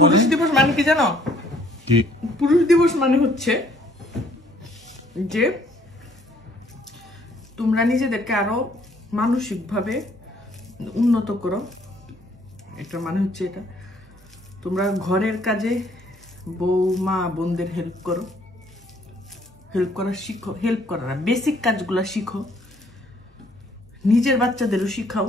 পুরুষ দিবস মানে কি জানো? পুরুষ দিবস মানে হচ্ছে যে তোমরা নিজেদেরকে আরো মানসিকভাবে উন্নত করো। এটা মানে হচ্ছে এটা তোমরা ঘরের কাজে বউ মা বোনদের হেল্প করো, হেল্প করা শিখো, হেল্প করা বেসিক কাজগুলো শিখো, নিজের বাচ্চাদেরও শিখাও।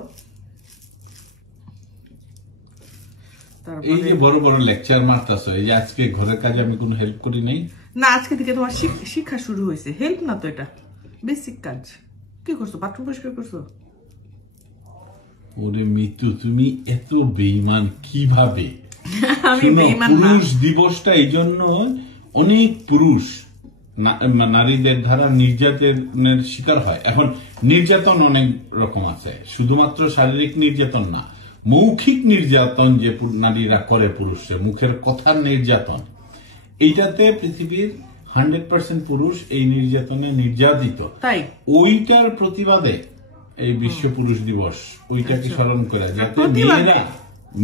এই যে বড় বড় লেকচার মারতাছো, এই যে আজকে ঘরের কাজে আমি কোনো হেল্প করি নাই না, আজকে থেকে তোমার শিক্ষা শুরু হয়েছে। হেল্প না তো, এটা বেসিক কাজ। কি করছো? বাথরুম পরিষ্কার করছো? ওরে মিতু, তুমি এত বেঈমান কিভাবে? আমি বেঈমান না। পুরুষ দিবসটা এই জন্য অনেক পুরুষ নারীদের দ্বারা নির্যাতনের শিকার হয়। এখন নির্যাতন অনেক রকম আছে, শুধুমাত্র শারীরিক নির্যাতন না, মৌখিক নির্যাতন যে নারীরা করে পুরুষের মুখের কথার নির্যাতন, এইটাতে পৃথিবীর 100% পুরুষ এই নির্যাতনে নির্যাতিত। তাই ওইটার প্রতিবাদে এই বিশ্ব পুরুষ দিবস ওইটাকে স্মরণ করে, যাতে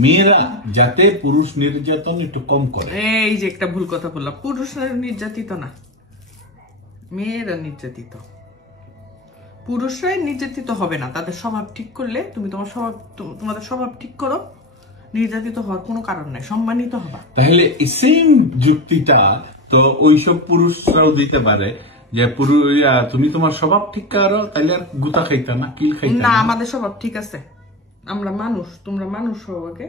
মেয়েরা যাতে পুরুষ নির্যাতন একটু কম করে। এই যে একটা ভুল কথা বললাম, পুরুষরা নির্যাতিত না, মেয়েরা নির্যাতিত। পুরুষরাই নির্যাতিত হবে না, তাদের স্বভাব ঠিক করলে তুমি তোমাদের স্বভাব ঠিক করো, নির্যাতিত হওয়ার কোনো কারণ নাই, সম্মানিত হবা। তাহলে সেম যুক্তিটা তো ওইসব পুরুষরাও দিতে পারে যে তুমি তোমার স্বভাব ঠিক করো, তাহলে আর গুতা খাইতা না, কিল খাইতা না। আমাদের স্বভাব ঠিক আছে, আমরা মানুষ, তোমরা মানুষ হও আগে।